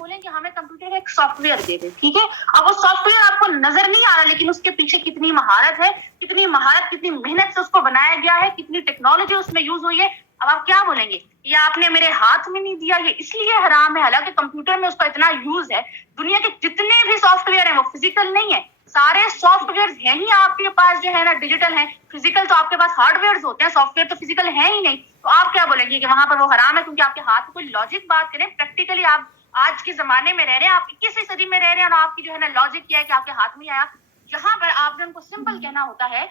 बोलें कि हमें कंप्यूटर का एक सॉफ्टवेयर दे दे, ठीक है? अब वो सॉफ्टवेयर आपको नजर नहीं आ रहा, लेकिन उसके पीछे कितनी महारत है, कितनी मेहनत से उसको बनाया गया है, कितनी टेक्नोलॉजी उसमें यूज हुई है। अब आप क्या बोलेंगे, ये आपने मेरे हाथ में नहीं दिया, ये इसलिए हराम है, हालांकि कंप्यूटर में उसका इतना यूज है। दुनिया के जितने भी सॉफ्टवेयर है वो फिजिकल नहीं है, सारे सॉफ्टवेयर है ही आपके पास जो है ना डिजिटल है, फिजिकल तो आपके पास हार्डवेयर होते हैं, सॉफ्टवेयर तो फिजिकल है ही नहीं। तो आप क्या बोलेंगे कि वहां पर वो हराम है क्योंकि आपके हाथ में कोई लॉजिक बात करें, प्रैक्टिकली आप आज के जमाने में रह रहे हैं, आप 21वीं सदी में रह रहे हैं और आपकी जो है ना लॉजिक क्या है कि आपके हाथ में आया। यहाँ पर आपने उनको सिंपल कहना होता है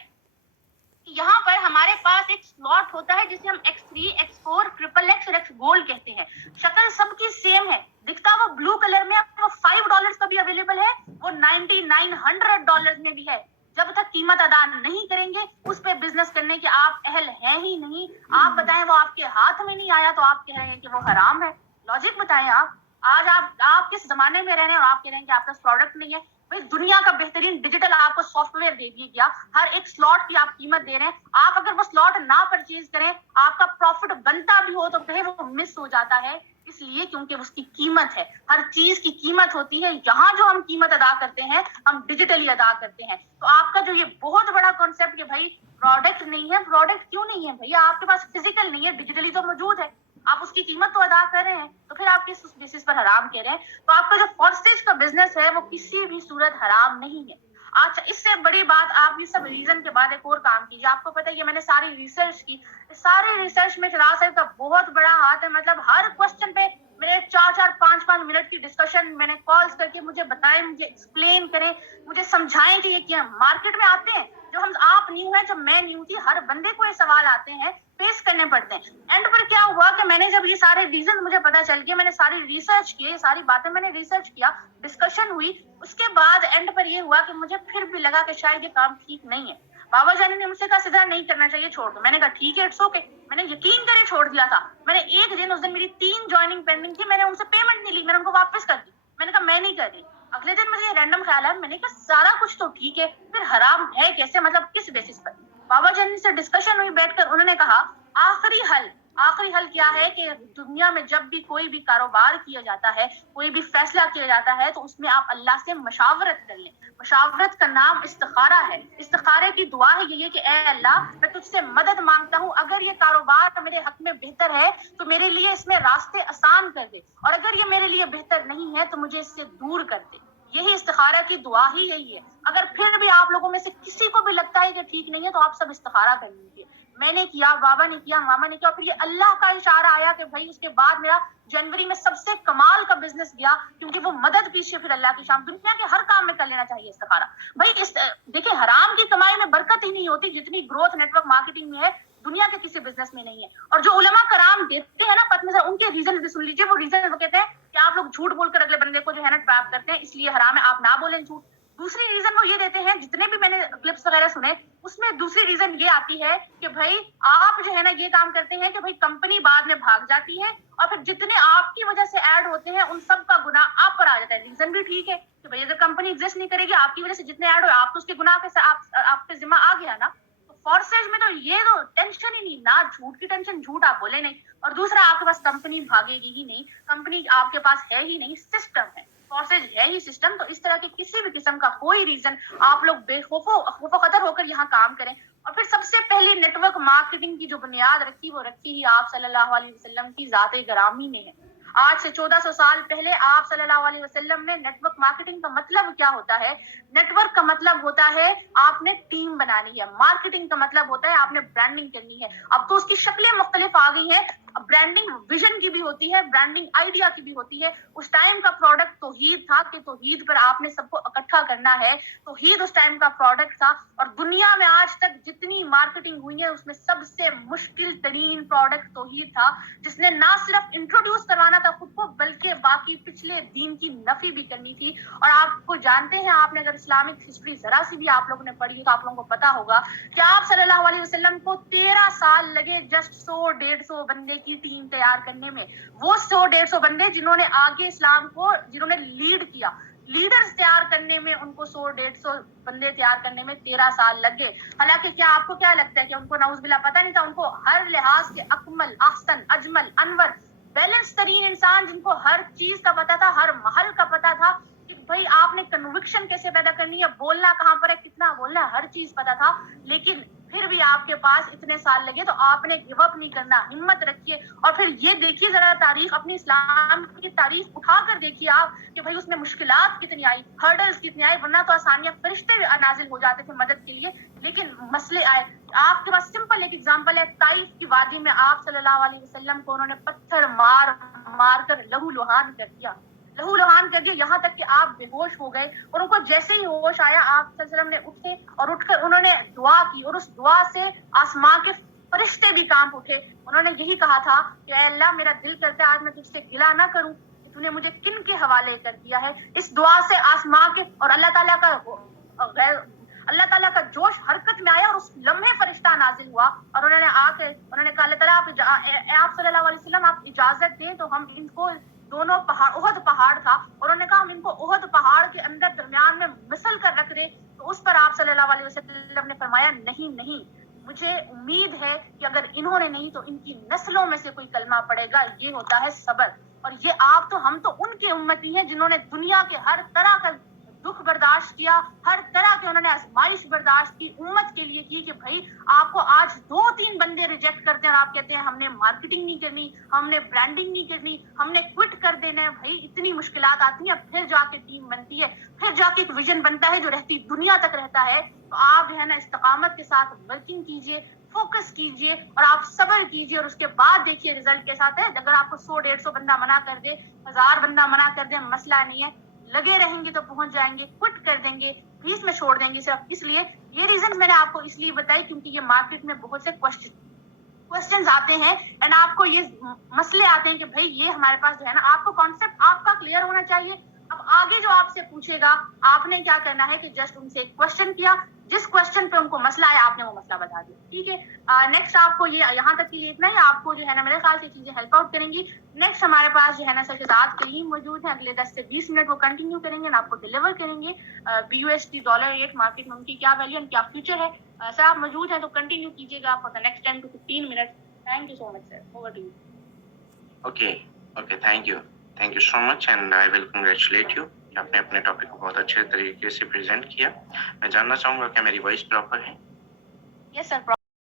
कि यहाँ पर हमारे पास एक स्लॉट होता है जिसे हम X3, X4, XXX और X गोल्ड कहते हैं। शक्ल सबकी सेम है, दिखता वो ब्लू कलर में, वो $5 का भी अवेलेबल है, वो $9,900 में भी है। जब तक कीमत अदा नहीं करेंगे उस पे बिजनेस करने के आप अहल हैं ही नहीं। आप बताएं वो आपके हाथ में नहीं आया तो आप कह रहे हैं कि वो हराम है। लॉजिक बताएं आप। आज आप किस जमाने में रह रहे हैं और आप कह रहे हैं कि आपका प्रोडक्ट नहीं है। भाई दुनिया का बेहतरीन डिजिटल आपको सॉफ्टवेयर दे दिया गया, हर एक स्लॉट की आप कीमत दे रहे हैं। आप अगर वो स्लॉट ना परचेज करें, आपका प्रॉफिट बनता भी हो तो कहीं वो मिस हो जाता है, इसलिए क्योंकि उसकी कीमत है, हर चीज की कीमत होती है। यहाँ जो हम कीमत अदा करते हैं हम डिजिटली अदा करते हैं। तो आपका जो ये बहुत बड़ा कॉन्सेप्ट कि भाई प्रोडक्ट नहीं है, प्रोडक्ट क्यों नहीं है भैया, आपके पास फिजिकल नहीं है, डिजिटली तो मौजूद है, आप उसकी कीमत तो अदा कर रहे हैं, तो फिर आप किस बेसिस पर हराम कह रहे हैं? तो आपका जो फॉरस्टेज का बिजनेस है वो किसी भी सूरत हराम नहीं है। अच्छा, इससे बड़ी बात, आप ये सब रीजन के बाद एक और काम कीजिए। आपको पता है कि मैंने सारी रिसर्च की, सारे रिसर्च में चिराग साहब का बहुत बड़ा हाथ है। मतलब हर क्वेश्चन पे मेरे 4-4, 5-5 मिनट की डिस्कशन, मैंने कॉल्स करके मुझे बताएं, मुझे एक्सप्लेन करें, मुझे समझाएं कि ये क्या। मार्केट में आते हैं जो हम, आप न्यू है, जब मैं न्यू थी, हर बंदे को ये सवाल आते हैं, फेस करने पड़ते हैं। एंड पर क्या हुआ कि मैंने जब ये सारे रीजन मुझे पता चल गया, मैंने सारी रिसर्च की, सारी बातें मैंने रिसर्च किया, डिस्कशन हुई, उसके बाद एंड पर ये हुआ कि मुझे फिर भी लगा कि शायद ये काम ठीक नहीं है। बाबा जानी ने मुझसे कहा सीधा नहीं करना चाहिए, छोड़ दो। मैंने कहा ठीक है, इट्स ओके। मैंने यकीन करे छोड़ दिया था। मैंने एक दिन, उस दिन मेरी 3 ज्वाइनिंग पेंडिंग थी, मैंने उनसे पेमेंट नहीं ली, मैंने उनको वापस कर दी। मैंने कहा मैं नहीं कर रही। अगले दिन मुझे रैंडम ख्याल आया, मैंने कहा सारा कुछ तो ठीक है, फिर हराम है कैसे, मतलब किस बेसिस पर? बाबा जानी से डिस्कशन हुई बैठकर, उन्होंने कहा आखिरी हल क्या है कि दुनिया में जब भी कोई भी कारोबार किया जाता है, कोई भी फैसला किया जाता है, तो उसमें आप अल्लाह से मशावरत कर लें। मशावरत का नाम इस्तिखारा है। इस्तिखारे की दुआ है ये कि ए अल्लाह, मैं तुझसे मदद मांगता हूँ, अगर ये कारोबार मेरे हक में बेहतर है तो मेरे लिए इसमें रास्ते आसान कर दे, और अगर ये मेरे लिए बेहतर नहीं है तो मुझे इससे दूर कर दे। यही इस्तिखारा की दुआ ही यही है। अगर फिर भी आप लोगों में से किसी को भी लगता है कि ठीक नहीं है तो आप सब इस्तिखारा कर लीजिए। मैंने किया, बाबा ने किया, मामा ने किया, फिर ये अल्लाह का इशारा आया कि भाई उसके बाद मेरा जनवरी में सबसे कमाल का बिजनेस गया, क्योंकि वो मदद पीछे फिर अल्लाह की शाम। दुनिया के हर काम में कर लेना चाहिए इस्तिखारा भाई। देखिए हराम की कमाई में बरकत ही नहीं होती जितनी ग्रोथ नेटवर्क मार्केटिंग में है, दुनिया के किसी बिजनेस में नहीं है। और जो उलमा कराम देते हैं ना फतवे से, उनके रीजन भी सुन लीजिए। वो रीजन वो कहते हैं कि आप लोग झूठ बोलकर अगले बंदे को जो है ना ट्रैप करते हैं, इसलिए हराम है, आप ना बोलें झूठ। दूसरी रीजन वो ये देते हैं, जितने भी मैंने क्लिप्स वगैरह सुने उसमें दूसरी रीजन ये आती है कि भाई आप जो है ना ये काम करते हैं कि भाई कंपनी बाद में भाग जाती है और फिर जितने आपकी वजह से ऐड होते हैं उन सब का गुनाह आप पर आ जाता है। रीजन भी ठीक है कि भाई अगर कंपनी एग्जिस्ट नहीं करेगी, आपकी वजह से जितने ऐड हो, आप तो उसके गुनाह के आप पे जिम्मा आ गया ना। फॉरसेज में तो ये तो टेंशन ही नहीं, ना झूठ की टेंशन, झूठ आप बोले नहीं, और दूसरा आपके पास कंपनी भागेगी ही नहीं, कंपनी आपके पास है ही नहीं, सिस्टम है, फॉरसेज है ही सिस्टम। तो इस तरह के किसी भी किस्म का कोई रीजन, आप लोग बेखौफो खतर होकर यहाँ काम करें। और फिर सबसे पहले नेटवर्क मार्केटिंग की जो बुनियाद रखी वो रखी ही आप सल्लल्लाहु अलैहि वसल्लम की जाते गरामी में है। आज से 1400 साल पहले आप सल्लल्लाहु अलैहि वसल्लम ने नेटवर्क मार्केटिंग का मतलब क्या होता है, नेटवर्क का मतलब होता है आपने टीम बनानी है, मार्केटिंग का मतलब होता है आपने ब्रांडिंग करनी है। अब तो उसकी शक्लें मुख्तलिफ आ गई हैं, ब्रांडिंग विजन की भी होती है, ब्रांडिंग आइडिया की भी होती है। उस टाइम का प्रोडक्ट तौहीद था कि तौहीद पर आपने सबको इकट्ठा करना है, तौहीद उस टाइम का प्रोडक्ट था। और दुनिया में आज तक जितनी मार्केटिंग हुई है उसमें सबसे मुश्किल तरीन प्रोडक्ट तौहीद था, जिसने ना सिर्फ इंट्रोड्यूस करवाना था खुद को बल्कि बाकी पिछले दीन की नफी भी करनी थी। और आपको जानते हैं, आपने अगर इस्लामिक हिस्ट्री जरा सी भी आप लोगों ने पढ़ी हो तो आप लोगों को पता होगा कि आप सल्लल्लाहु अलैहि वसल्लम को 13 साल लगे जस्ट 100-150 बंदे की टीम तैयार करने में। वो 100-150 बंदे जिन्होंने आगे इस्लाम को, जिन्होंने लीड किया, लीडर्स तैयार करने में उनको 100-150 बंदे तैयार करने में 13 साल लग गए। हालांकि क्या आपको क्या लगता है कि उनको नाउज़ बिल्लाह पता नहीं था? उनको हर लिहाज के अकमल, अहसन, अजमल, अनवर بیلنس ترین انسان جن کو ہر چیز کا پتا تھا, ہر محل کا پتا تھا کہ بھائی آپ نے کنوکشن کیسے پیدا کرنی ہے, بولنا کہاں پر ہے, کتنا بولنا ہے, ہر چیز پتا تھا. لیکن پھر بھی آپ کے پاس اتنے سال لگے, تو آپ نے گیو اپ نہیں کرنا, ہمت رکھیے. اور پھر یہ دیکھیے ذرا تاریخ, اپنی اسلام کی تاریخ اٹھا کر دیکھیے آپ کہ بھائی اس میں مشکلات کتنی آئی, ہرڈلز کتنی آئی, ورنہ تو آسانیاں فرشتے نازل ہو جاتے تھے مدد کے لیے, لیکن مسئلے آئے. آپ کے پاس سمپل ایک ایگزامپل ہے, طائف کی وادی میں آپ صلی اللہ علیہ وسلم کو انہوں نے پتھر مار مار کر لہو لہان کر دیا, لہو لہان کر دیا, یہاں تک کہ آپ بے ہوش ہو گئے. اور ان کو جیسے ہی ہوش آیا, آپ صلی اللہ علیہ وسلم نے اٹھے اور اٹھ کر انہوں نے دعا کی, اور اس دعا سے آسمان کے فرشتے بھی کانپ اٹھے. انہوں نے یہی کہا تھا کہ اے اللہ, میرا دل کرتا ہے آج میں تجھ سے گلہ نہ کروں کہ تو نے مجھے کن کے حوالے کر دیا ہے. اس دعا سے آسمان کے اور اللہ تعالیٰ کا جوش حرکت میں آیا, اور اس لمحے فرشتہ نازل ہوا. اور انہوں نے آ کے انہوں نے کہا اللہ تعالیٰ آپ صلی اللہ علیہ وسلم آپ اجازت دیں تو ہم ان کو دونوں پہاڑ, احد پہاڑ تھا, اور انہوں نے کہا ہم ان کو احد پہاڑ کے اندر درمیان میں مسل کر رکھ دیں. تو اس پر آپ صلی اللہ علیہ وسلم نے فرمایا نہیں نہیں, مجھے امید ہے کہ اگر انہوں نے نہیں تو ان کی نسلوں میں سے کوئی کلمہ پڑے گا. یہ ہوتا ہے صبر. اور یہ آپ تو ہم تو ان کے امتی ہیں جنہوں نے دنیا کے ہر طرح کا دکھ برداشت کیا, ہر طرح کے انہوں نے آزمائش برداشت کی, امت کے لیے کی کہ بھائی آپ کو آج 2-3 بندے ریجیکٹ کرتے ہیں اور آپ کہتے ہیں ہم نے مارکیٹنگ نہیں کرنی, ہم نے برانڈنگ نہیں کرنی, ہم نے کوئٹ کر دینا ہے. بھائی اتنی مشکلات آتی ہیں, پھر جا کے ٹیم بنتی ہے, پھر جا کے ایک ویژن بنتا ہے جو رہتی دنیا تک رہتا ہے. تو آپ جو ہے نا استقامت کے ساتھ ورکنگ کیجئے, فوکس کیجئے, اور آپ صبر کیجئے, اور اس کے بعد دیکھیے رزلٹ کے ساتھ ہے. اگر آپ کو 100-150 بندہ منع کر دے, 1000 بندہ منع کر دے, مسئلہ نہیں ہے, لگے رہیں گے تو پہنچ جائیں گے. کوئٹ کر دیں گے, بیچ میں چھوڑ دیں گے صرف اس لیے. یہ ریزن میں نے آپ کو اس لیے بتائی کیونکہ یہ مارکیٹ میں بہت سے کوشچنز آتے ہیں, اینڈ آپ کو یہ مسئلے آتے ہیں کہ بھائی یہ ہمارے پاس جو ہے نا, آپ کو کانسیپٹ آپ کا کلیئر ہونا چاہیے. اب آگے جو آپ سے پوچھے گا, آپ نے کیا کرنا ہے کہ جسٹ ان سے ایک کوشچن کیا, جس کوشچن پہ ان کو مسئلہ ہے آپ نے وہ مسئلہ بتا دیا. ٹھیک ہے, نیکسٹ آپ کو یہ یہاں تک کے لیے اتنا ہی. آپ کو جو ہے نا میرے خیال سے چیزیں ہیلپ آؤٹ کریں گی. نیکسٹ ہمارے پاس جو ہے نا سر شہزاد کریم موجود ہیں, اگلے 10 سے 20 منٹ وہ کنٹینیو کریں گے, آپ کو ڈیلیور کریں گے BUSD ڈالر ریٹ مارکیٹ میں ان کی کیا ویلیو اینڈ کیا فیوچر ہے. سر آپ موجود ہیں تو کنٹینیو کیجیے گا for the next 10 to 15 minutes. Thank you so much, sir. Over to you. Okay, thank you so much, and I will congratulate you کہ آپ نے اپنے ٹاپک کو بہت اچھے طریقے سے پریزنٹ کیا. میں جاننا چاہوں گا کہ میری وائس پراپر ہے؟ Yes, sir.